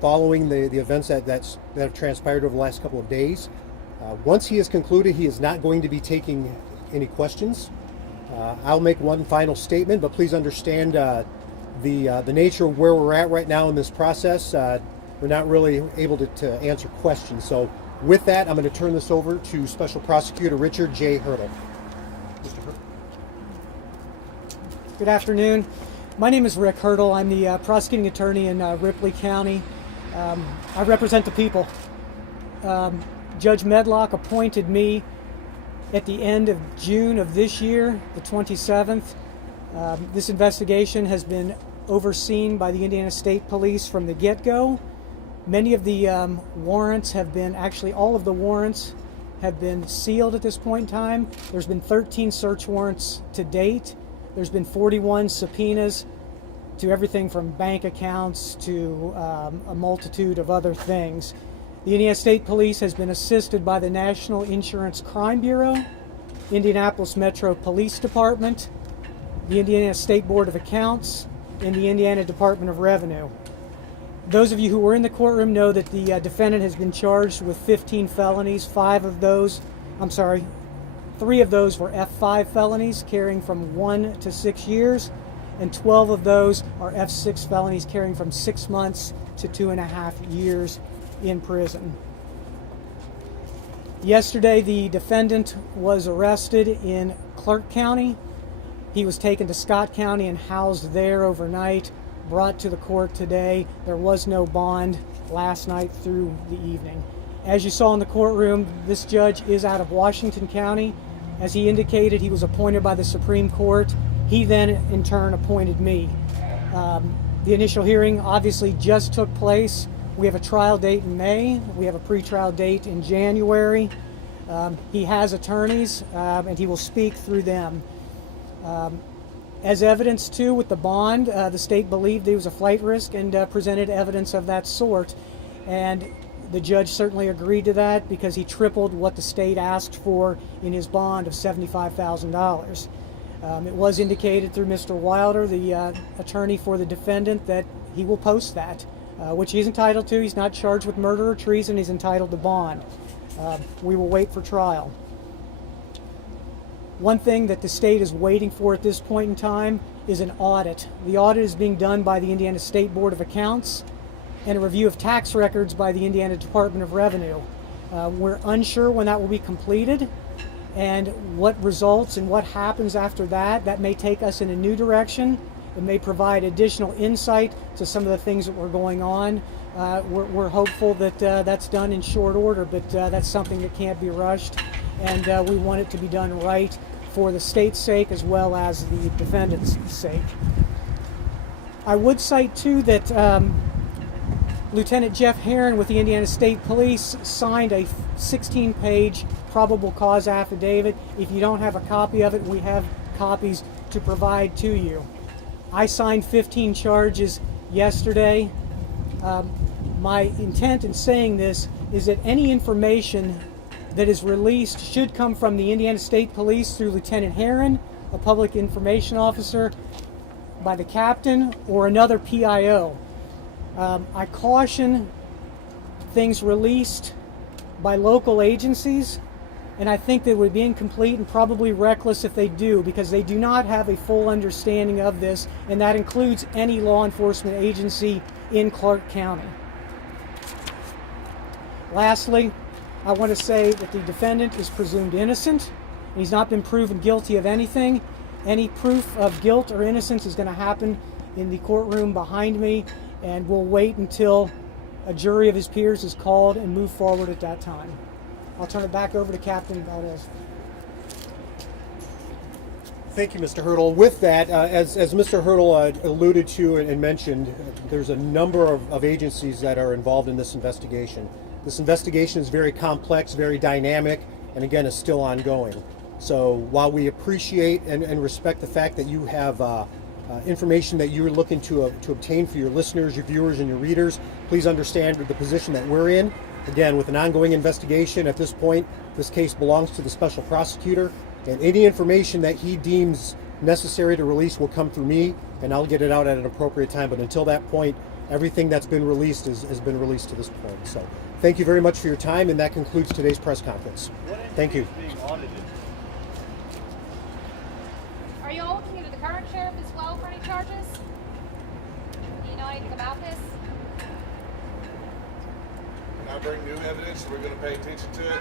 following the events that have transpired over the last couple of days. Once he has concluded, he is not going to be taking any questions. I'll make one final statement, but please understand the nature of where we're at right now in this process. We're not really able to answer questions. So with that, I'm going to turn this over to Special Prosecutor Richard J. Hurdle. Mr. Hurdle. Good afternoon. My name is Rick Hurdle. I'm the prosecuting attorney in Ripley County. I represent the people. Judge Medlock appointed me at the end of June of this year, the 27th. This investigation has been overseen by the Indiana State Police from the get-go. Many of the warrants have been, actually all of the warrants have been sealed at this point in time. There's been 13 search warrants to date. There's been 41 subpoenas to everything from bank accounts to a multitude of other things. The Indiana State Police has been assisted by the National Insurance Crime Bureau, Indianapolis Metro Police Department, the Indiana State Board of Accounts, and the Indiana Department of Revenue. Those of you who were in the courtroom know that the defendant has been charged with 15 felonies. 3 of those were F5 felonies carrying from 1 to 6 years, and 12 of those are F6 felonies carrying from 6 months to 2.5 years in prison. Yesterday, the defendant was arrested in Clark County. He was taken to Scott County and housed there overnight, brought to the court today. There was no bond last night through the evening. As you saw in the courtroom, this judge is out of Washington County. As he indicated, he was appointed by the Supreme Court. He then, in turn, appointed me. The initial hearing obviously just took place. We have a trial date in May. We have a pretrial date in January. He has attorneys, and he will speak through them. As evidence, too, with the bond, the state believed he was a flight risk and presented evidence of that sort. And the judge certainly agreed to that because he tripled what the state asked for in his bond of $75,000. It was indicated through Mr. Wilder, the attorney for the defendant, that he will post that, which he's entitled to. He's not charged with murder or treason. He's entitled to bond. We will wait for trial. One thing that the state is waiting for at this point in time is an audit. The audit is being done by the Indiana State Board of Accounts and a review of tax records by the Indiana Department of Revenue. We're unsure when that will be completed and what results and what happens after that. That may take us in a new direction. It may provide additional insight to some of the things that were going on. We're hopeful that that's done in short order, but that's something that can't be rushed, and we want it to be done right for the state's sake as well as the defendant's sake. I would cite, too, that Lieutenant Jeff Herron with the Indiana State Police signed a 16-page probable cause affidavit. If you don't have a copy of it, we have copies to provide to you. I signed 15 charges yesterday. My intent in saying this is that any information that is released should come from the Indiana State Police through Lieutenant Herron, a public information officer, by the captain, or another PIO. I caution things released by local agencies, and I think they would be incomplete and probably reckless if they do, because they do not have a full understanding of this, and that includes any law enforcement agency in Clark County. Lastly, I want to say that the defendant is presumed innocent. He's not been proven guilty of anything. Any proof of guilt or innocence is going to happen in the courtroom behind me, and we'll wait until a jury of his peers is called and move forward at that time. I'll turn it back over to Captain Valdez. Thank you, Mr. Hurdle. With that, as Mr. Hurdle alluded to and mentioned, there's a number of agencies that are involved in this investigation. This investigation is very complex, very dynamic, and again, is still ongoing. So while we appreciate and respect the fact that you have information that you're looking to obtain for your listeners, your viewers, and your readers, please understand the position that we're in. Again, with an ongoing investigation, at this point, this case belongs to the special prosecutor, and any information that he deems necessary to release will come through me, and I'll get it out at an appropriate time. But until that point, everything that's been released has been released to this point. So thank you very much for your time, and that concludes today's press conference. Thank you. Being audited. Are you all looking into the current sheriff as well for any charges? Do you know anything about this? Can I bring new evidence? We're going to pay attention to it.